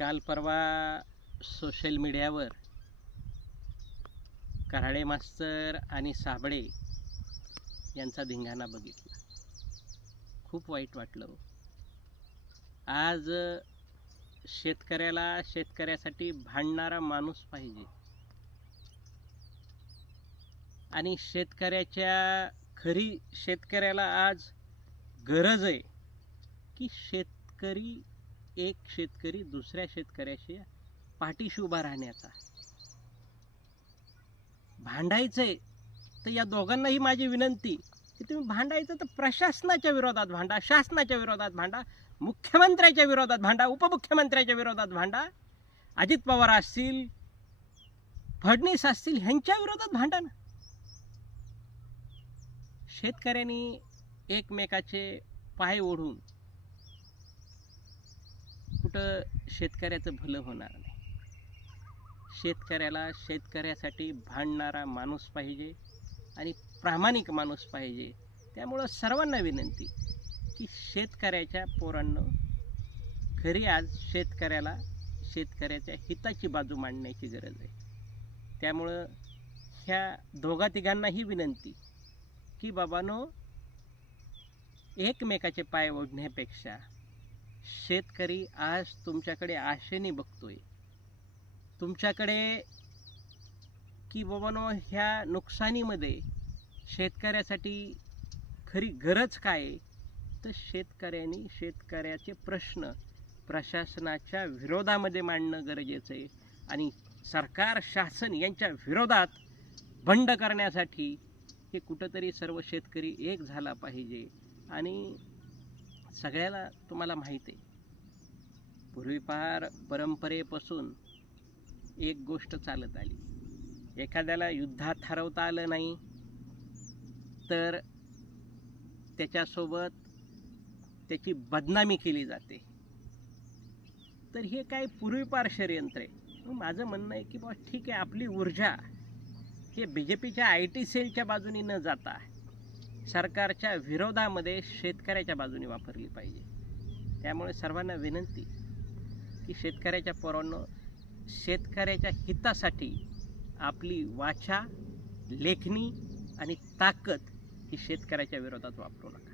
काल परवा सोशल मीडियावर कराडे मास्तर आणि साबळे यांचा धिंगाणा बघितला. खूप वाईट वाटलं. आज शेतकऱ्यासाठी भांडणारा माणूस पाहिजे आणि शेतकऱ्याला आज गरज आहे की एक शेतकरी दुसऱ्या शेतकऱ्याशी पाठीशी उभा राहण्याचा. भांडायचंय तर या दोघांनाही माझी विनंती की तुम्ही भांडायचं तर प्रशासनाच्या विरोधात भांडा, शासनाच्या विरोधात भांडा, मुख्यमंत्र्याच्या विरोधात भांडा, उपमुख्यमंत्र्याच्या विरोधात भांडा, अजित पवार असतील, फडणवीस असतील, ह्यांच्या विरोधात भांडा ना. शेतकऱ्यांनी एकमेकाचे पाय ओढून कुठं शेतकऱ्याचं भलं होणार नाही. शेतकऱ्यासाठी भांडणारा माणूस पाहिजे आणि प्रामाणिक माणूस पाहिजे. त्यामुळं सर्वांना विनंती की शेतकऱ्याच्या पोरांनो, खरी आज शेतकऱ्याच्या हिताची बाजू मांडण्याची गरज आहे. त्यामुळं ह्या दोघा तिघांनाही विनंती की बाबांनो, एकमेकाचे पाय ओढण्यापेक्षा शेतकरी आज तुमच्याकडे आशेने बघतोय, तुमच्याकडे की बाबांनो ह्या नुकसानीमध्ये शेतकऱ्यासाठी खरी गरज काय आहे, तर शेतकऱ्याचे प्रश्न प्रशासनाच्या विरोधामध्ये मांडणं गरजेचं आहे आणि शासन यांच्या विरोधात बंड करण्यासाठी हे कुठंतरी सर्व शेतकरी एक झाला पाहिजे. आणि सगळ्याला तुम्हाला माहिती आहे, पूर्वीपार परंपरेपासून एक गोष्ट चालत आली, एखाद्याला युद्धात हरवता आलं नाही तर त्याच्यासोबत त्याची बदनामी केली जाते. तर हे काय पूर्वीपार षडयंत्र आहे. माझं म्हणणं आहे की बा ठीक आहे, आपली ऊर्जा हे BJPच्या IT सेलच्या बाजूने न जाता सरकारच्या विरोधामध्ये शेतकऱ्याच्या बाजूने वापरली पाहिजे. त्यामुळे सर्वांना विनंती की शेतकऱ्याच्या पोरांनो, शेतकऱ्याच्या हितासाठी आपली वाचा, लेखणी आणि ताकद ही शेतकऱ्याच्या विरोधात वापरू नका.